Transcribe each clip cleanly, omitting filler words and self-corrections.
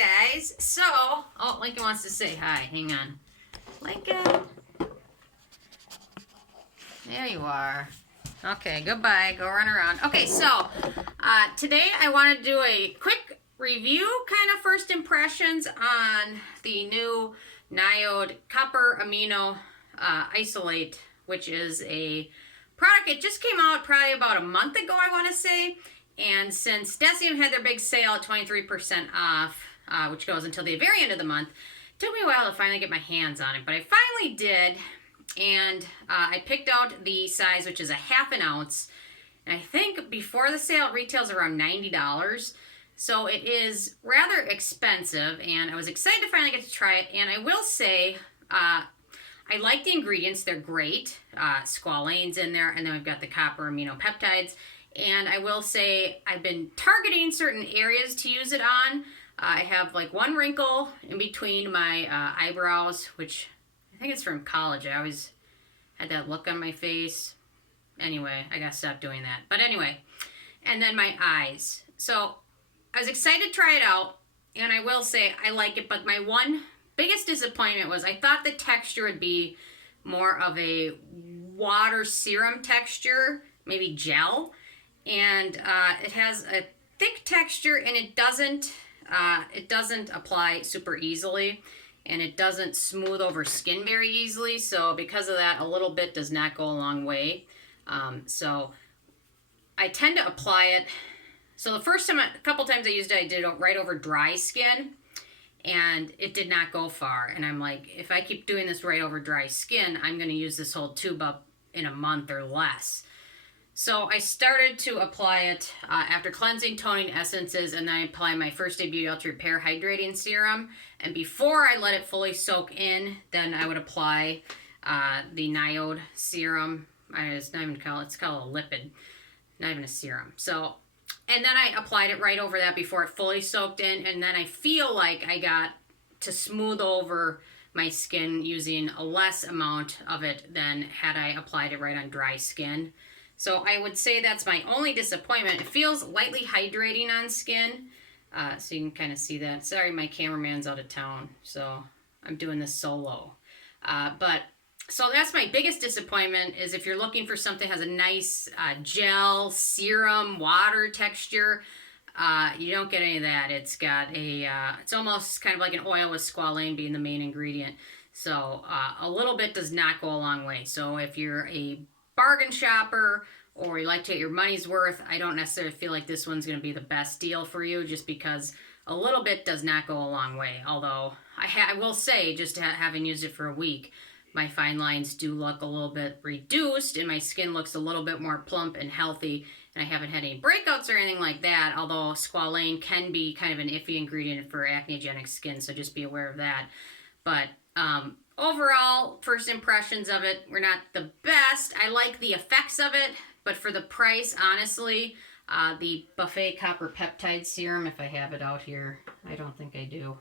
guys. So, oh, Lincoln wants to say hi. Hang on. Lincoln. There you are. Okay, goodbye. Go run around. Okay, so today I want to do a quick review, kind of first impressions on the new NIOD copper amino isolate, which is a product. It just came out probably about a month ago, I want to say. And since Decium had their big sale at 23% off, which goes until the very end of the month, it took me a while to finally get my hands on it, but I finally did. And I picked out the size, which is a ½ ounce. And I think before the sale, it retails around $90. So it is rather expensive, and I was excited to finally get to try it. And I will say, I like the ingredients. They're great. Squalane's in there, and then we've got the copper amino peptides. And I will say I've been targeting certain areas to use it on. I have like one wrinkle in between my eyebrows, which I think it's from college. I always had that look on my face. Anyway, I gotta stop doing that. But anyway, and then my eyes. So I was excited to try it out, and I will say I like it, but my one biggest disappointment was I thought the texture would be more of a water serum texture, maybe gel. And it has a thick texture, and it doesn't apply super easily, and it doesn't smooth over skin very easily. So because of that, a little bit does not go a long way. So I tend to apply it. So the first time, a couple times I used it, I did it right over dry skin, and it did not go far. And I'm like, if I keep doing this right over dry skin, I'm going to use this whole tube up in a month or less. So I started to apply it after cleansing, toning essences, and then I apply my First Day Beauty Ultra Repair Hydrating Serum. And before I let it fully soak in, then I would apply the NIOD serum. It's not even called, it's called a lipid, not even a serum. So, and then I applied it right over that before it fully soaked in, and then I feel like I got to smooth over my skin using a less amount of it than had I applied it right on dry skin. So I would say that's my only disappointment. It feels lightly hydrating on skin, so you can kind of see that. Sorry, my cameraman's out of town, so I'm doing this solo. So that's my biggest disappointment, is if you're looking for something that has a nice gel, serum, water texture, you don't get any of that. It's got it's almost kind of like an oil with squalane being the main ingredient. So a little bit does not go a long way. So if you're a bargain shopper or you like to get your money's worth, I don't necessarily feel like this one's going to be the best deal for you, just because a little bit does not go a long way. Although I will say, just having used it for a week, my fine lines do look a little bit reduced, and my skin looks a little bit more plump and healthy, and I haven't had any breakouts or anything like that, although squalane can be kind of an iffy ingredient for acneogenic skin, so just be aware of that. But overall, first impressions of it were not the best. I like the effects of it, but for the price, honestly, the Buffet Copper Peptide Serum, if I have it out here, I don't think I do.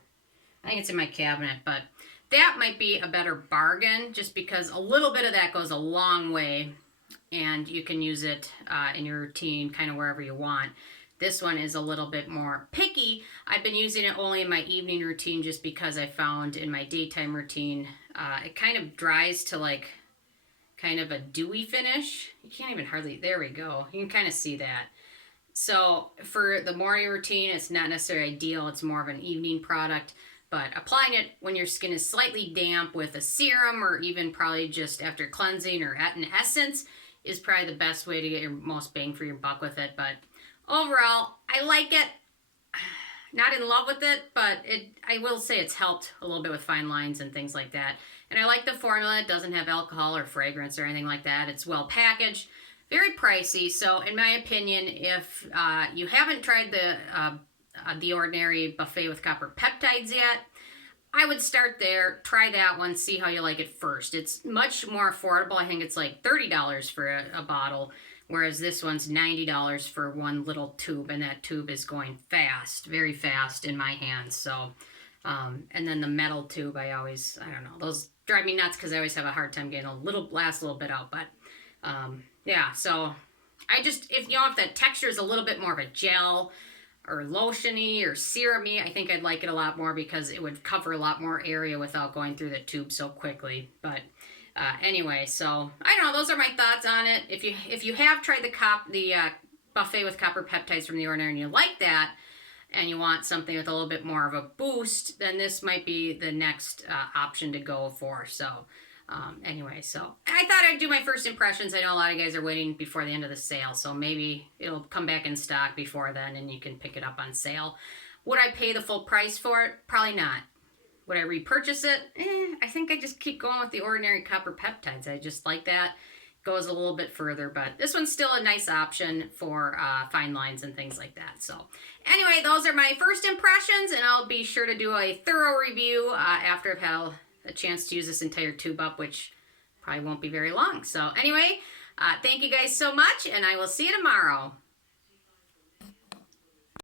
I think it's in my cabinet, but that might be a better bargain, just because a little bit of that goes a long way, and you can use it in your routine kind of wherever you want. This one is a little bit more picky. I've been using it only in my evening routine, just because I found in my daytime routine, it kind of dries to like kind of a dewy finish. You can't even hardly, there we go. You can kind of see that. So for the morning routine, it's not necessarily ideal. It's more of an evening product. But applying it when your skin is slightly damp with a serum, or even probably just after cleansing or at an essence, is probably the best way to get your most bang for your buck with it. But overall, I like it. Not in love with it, but I will say it's helped a little bit with fine lines and things like that. And I like the formula. It doesn't have alcohol or fragrance or anything like that. It's well packaged, very pricey. So in my opinion, if you haven't tried the ordinary Buffet with Copper Peptides yet, I would start there, try that one, see how you like it first. It's much more affordable. I think it's like $30 for a bottle, whereas this one's $90 for one little tube, and that tube is going fast, very fast in my hands. So, and then the metal tube, I don't know, those drive me nuts because I always have a hard time getting last little bit out. But yeah, so I just, if the texture is a little bit more of a gel, or lotiony or serumy. I think I'd like it a lot more because it would cover a lot more area without going through the tube so quickly. But anyway, so I don't know. Those are my thoughts on it. If you have tried the buffet with copper peptides from The Ordinary and you like that, and you want something with a little bit more of a boost, then this might be the next option to go for. So anyway, so I thought I'd do my first impressions. I know a lot of guys are waiting before the end of the sale, so maybe it'll come back in stock before then and you can pick it up on sale. Would I pay the full price for it? Probably not. Would I repurchase it? I think I just keep going with The Ordinary copper peptides. I just like that. Goes a little bit further, but this one's still a nice option for fine lines and things like that. So anyway, those are my first impressions, and I'll be sure to do a thorough review after I've had a chance to use this entire tube up, which probably won't be very long. So anyway, thank you guys so much, and I will see you tomorrow.